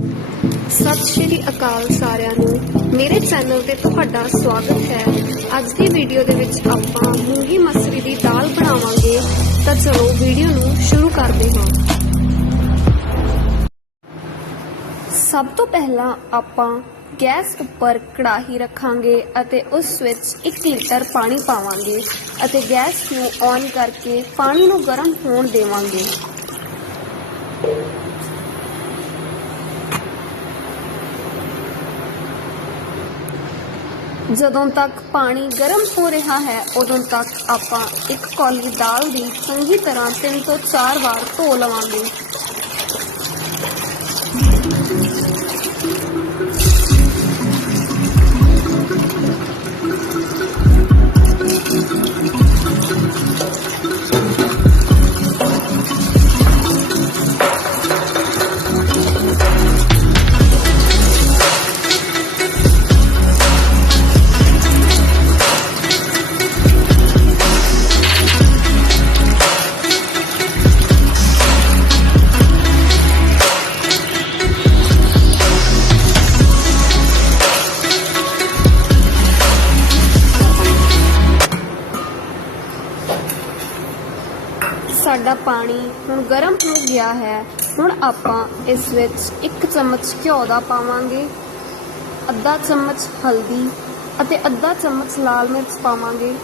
ਸਤਿ ਸ਼੍ਰੀ ਅਕਾਲ ਸਾਰਿਆਂ ਨੂੰ। ਮੇਰੇ ਚੈਨਲ ਤੇ ਤੁਹਾਡਾ ਸਵਾਗਤ ਹੈ। ਅੱਜ ਦੀ ਵੀਡੀਓ ਦੇ ਵਿੱਚ ਆਪਾਂ ਮੂੰਗੀ ਮਸਰੀ ਦੀ ਦਾਲ ਬਣਾਵਾਂਗੇ। ਤਾਂ ਚਲੋ ਵੀਡੀਓ ਨੂੰ ਸ਼ੁਰੂ ਕਰਦੇ ਹਾਂ। ਸਭ ਤੋਂ ਪਹਿਲਾਂ ਆਪਾਂ ਗੈਸ ਉੱਪਰ ਕੜਾਹੀ ਰੱਖਾਂਗੇ ਅਤੇ ਉਸ ਵਿੱਚ 1 ਲੀਟਰ ਪਾਣੀ ਪਾਵਾਂਗੇ ਅਤੇ ਗੈਸ ਨੂੰ ਔਨ ਕਰਕੇ ਪਾਣੀ ਨੂੰ ਗਰਮ ਹੋਣ ਦੇਵਾਂਗੇ। ਜਦੋਂ ਤੱਕ ਪਾਣੀ ਗਰਮ ਹੋ ਰਿਹਾ ਹੈ, ਉਦੋਂ ਤੱਕ ਆਪਾਂ ਇੱਕ ਕੌਲੀ ਦਾਲ ਦੀ ਚੰਗੀ ਤਰ੍ਹਾਂ 3 ਤੋਂ 4 ਵਾਰ ਧੋ ਲਵਾਂਗੇ। ਸਾਡਾ ਪਾਣੀ ਹੁਣ ਗਰਮ ਹੋ ਗਿਆ ਹੈ। ਹੁਣ ਆਪਾਂ ਇਸ ਵਿੱਚ 1 ਚਮਚ ਘਿਓ ਦਾ ਪਾਵਾਂਗੇ, ਅੱਧਾ ਚਮਚ ਹਲਦੀ ਅਤੇ ਅੱਧਾ ਚਮਚ ਲਾਲ ਮਿਰਚ ਪਾਵਾਂਗੇ।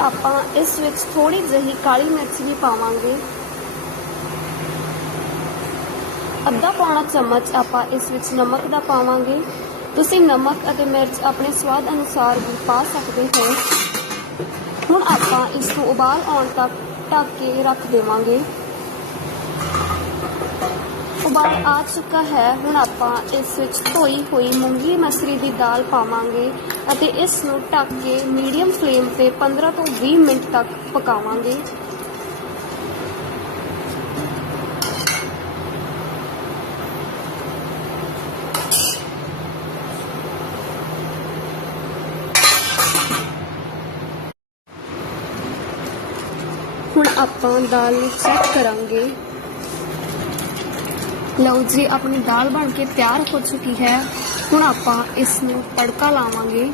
ਆਪਾਂ ਇਸ ਵਿੱਚ ਥੋੜੀ ਜਿਹੀ ਕਾਲੀ ਮਿਰਚ ਵੀ ਪਾਵਾਂਗੇ। ਅੱਧਾ ਪੌਣਾ ਚਮਚ ਆਪਾਂ ਇਸ ਵਿੱਚ ਨਮਕ ਦਾ ਪਾਵਾਂਗੇ। ਤੁਸੀਂ ਨਮਕ ਅਤੇ ਮਿਰਚ ਆਪਣੇ ਸਵਾਦ ਅਨੁਸਾਰ ਵੀ ਪਾ ਸਕਦੇ ਹੋ। ਹੁਣ ਆਪਾਂ ਇਸ ਨੂੰ ਉਬਾਲ ਆਉਣ ਤੱਕ ਢੱਕ ਕੇ ਰੱਖ ਦੇਵਾਂਗੇ। ਉਬਾਲ ਆ ਚੁੱਕਾ ਹੈ। ਹੁਣ ਆਪਾਂ ਇਸ ਵਿੱਚ ਧੋਈ ਹੋਈ ਮੂੰਗੀ ਮਸਰੀ ਦੀ ਦਾਲ ਪਾਵਾਂਗੇ ਅਤੇ ਇਸ ਨੂੰ ਢੱਕ ਕੇ ਮੀਡੀਅਮ ਫਲੇਮ ਤੇ 15 ਤੋਂ 20 ਮਿੰਟ ਤੱਕ ਪਕਾਵਾਂਗੇ। ਆਪਾਂ ਦਾਲ ਨੂੰ ਚੈੱਕ ਕਰਾਂਗੇ। ਲਓ ਜੀ, ਆਪਣੀ ਦਾਲ ਬਣ ਕੇ ਤਿਆਰ ਹੋ ਚੁੱਕੀ ਹੈ। ਹੁਣ ਆਪਾਂ ਇਸ ਨੂੰ ਤੜਕਾ ਲਾਵਾਂਗੇ।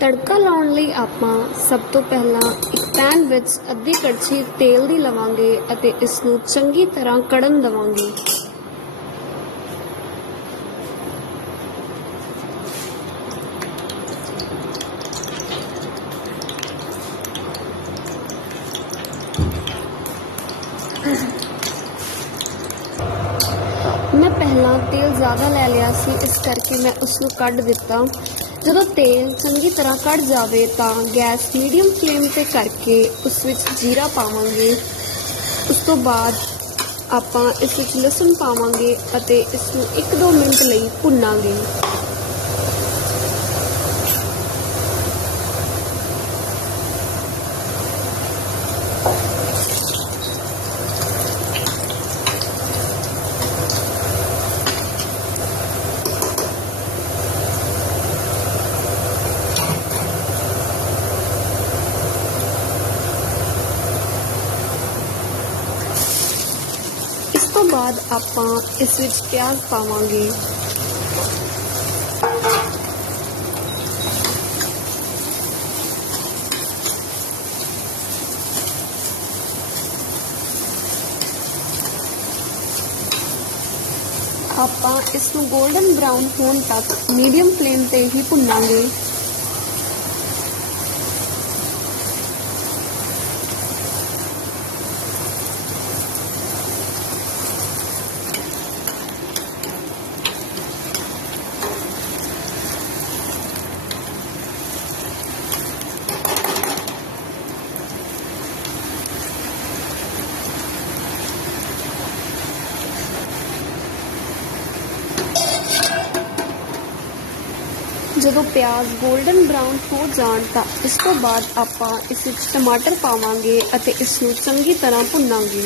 ਤੜਕਾ ਲਾਉਣ ਲਈ ਆਪਾਂ ਸਭ ਤੋਂ ਪਹਿਲਾਂ ਇੱਕ ਪੈਨ ਵਿੱਚ ਅੱਧੀ ਕੜਛੀ ਤੇਲ ਦੀ ਲਵਾਂਗੇ ਅਤੇ ਇਸ ਨੂੰ ਚੰਗੀ ਤਰ੍ਹਾਂ ਕੜਨ ਦਵਾਂਗੇ ਮੈਂ ਪਹਿਲਾਂ ਤੇਲ ਜ਼ਿਆਦਾ ਲੈ ਲਿਆ ਸੀ, ਇਸ ਕਰਕੇ ਮੈਂ ਉਸ ਨੂੰ ਕੱਢ ਦਿੱਤਾ। ਜਦੋਂ ਤੇਲ ਚੰਗੀ ਤਰ੍ਹਾਂ ਕੱਢ ਜਾਵੇ ਤਾਂ ਗੈਸ ਮੀਡੀਅਮ ਫਲੇਮ ਤੇ ਕਰਕੇ ਉਸ ਵਿੱਚ ਜੀਰਾ ਪਾਵਾਂਗੇ। ਉਸ ਤੋਂ ਬਾਅਦ ਆਪਾਂ ਇਸ ਵਿੱਚ ਲਸਣ ਪਾਵਾਂਗੇ ਅਤੇ ਇਸ ਨੂੰ 1-2 ਮਿੰਟ ਲਈ ਭੁੰਨਾਂਗੇ। ਬਾਅਦ ਆਪਾਂ ਇਸ ਵਿੱਚ ਪਿਆਜ਼ ਪਾਵਾਂਗੇ। ਆਪਾਂ ਇਸ ਨੂੰ 골ਡਨ ਬ੍ਰਾਊਨ ਹੋਣ ਤੱਕ ਮੀਡੀਅਮ ਫਲੇਮ ਤੇ ਹੀ ਭੁੰਨਾਂਗੇ। ਜਦੋਂ ਪਿਆਜ਼ 골ਡਨ ਬ੍ਰਾਊਨ ਹੋ ਜਾਣ ਤਾਂ ਇਸ ਤੋਂ ਬਾਅਦ ਆਪਾਂ ਇਸ ਵਿੱਚ ਟਮਾਟਰ ਪਾਵਾਂਗੇ ਅਤੇ ਇਸ ਨੂੰ ਚੰਗੀ ਤਰ੍ਹਾਂ ਭੁੰਨਾਂਗੇ।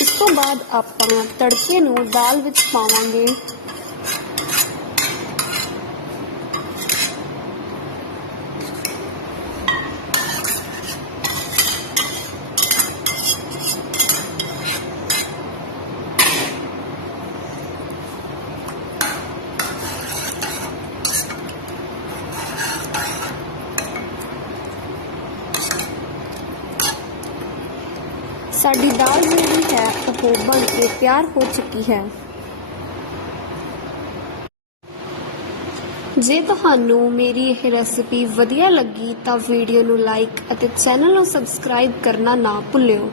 ਇਸ ਤੋਂ ਬਾਅਦ ਆਪਾਂ ਤੜਕੇ ਨੂੰ ਦਾਲ ਵਿੱਚ ਪਾਵਾਂਗੇ। ਸਾਡੀ ਦਾਲ ਜਿਹੜੀ ਹੈ ਉਹ ਬਣ ਕੇ ਤਿਆਰ ਹੋ ਚੁੱਕੀ ਹੈ। ਜੇ ਤੁਹਾਨੂੰ ਮੇਰੀ ਇਹ ਰੈਸਿਪੀ ਵਧੀਆ ਲੱਗੀ ਤਾਂ ਵੀਡੀਓ ਨੂੰ ਲਾਈਕ ਅਤੇ ਚੈਨਲ ਨੂੰ ਸਬਸਕ੍ਰਾਈਬ ਕਰਨਾ ਨਾ ਭੁੱਲਿਓ।